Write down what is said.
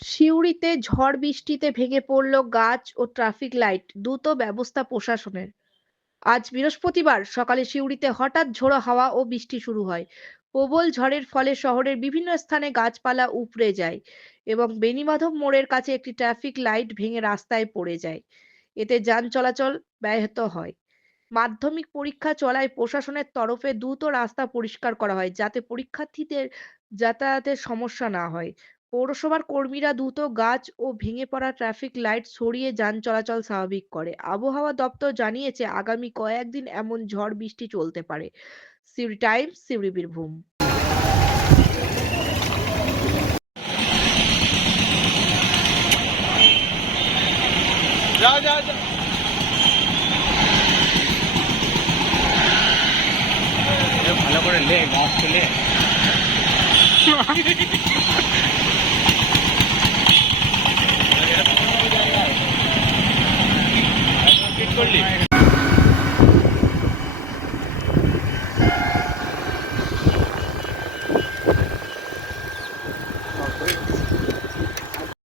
সিউড়িতে ঝড় বৃষ্টিতে ভেঙে পড়ল গাছ ও ট্রাফিক লাইট দ্রুত ব্যবস্থা প্রশাসনের। আজ বৃহস্পতিবার সকালে সিউড়িতে হঠাৎ ঝোড়ো হাওয়া ও বৃষ্টি শুরু হয়। প্রবল ঝড়ের ফলে শহরের বিভিন্ন স্থানে গাছপালা উপড়ে যায় এবং বেণীমাধব মোড়ের কাছে একটি ট্রাফিক লাইট ভেঙে রাস্তায় পড়ে যায়। এতে যান চলাচল ব্যাহত হয়। মাধ্যমিক পরীক্ষা চলায় প্রশাসনের তরফে দ্রুত রাস্তা পরিষ্কার করা হয় যাতে পরীক্ষার্থীদের যাতায়াতের সমস্যা না হয়। পৌরসভার কর্মীরা দ্রুত গাছ ও ভেঙে পড়া ট্রাফিক লাইট সরিয়ে যান চলাচল স্বাভাবিক করে। আবহাওয়া দপ্তর জানিয়েছে আগামী কয়েকদিন এমন ঝড় বৃষ্টি চলতে পারে। সিউড়ি টাইম সিউড়ি বীরভূম। যা যা যা ভালো করে লে গাছ তুলে ಕೊಳ್ಳಿ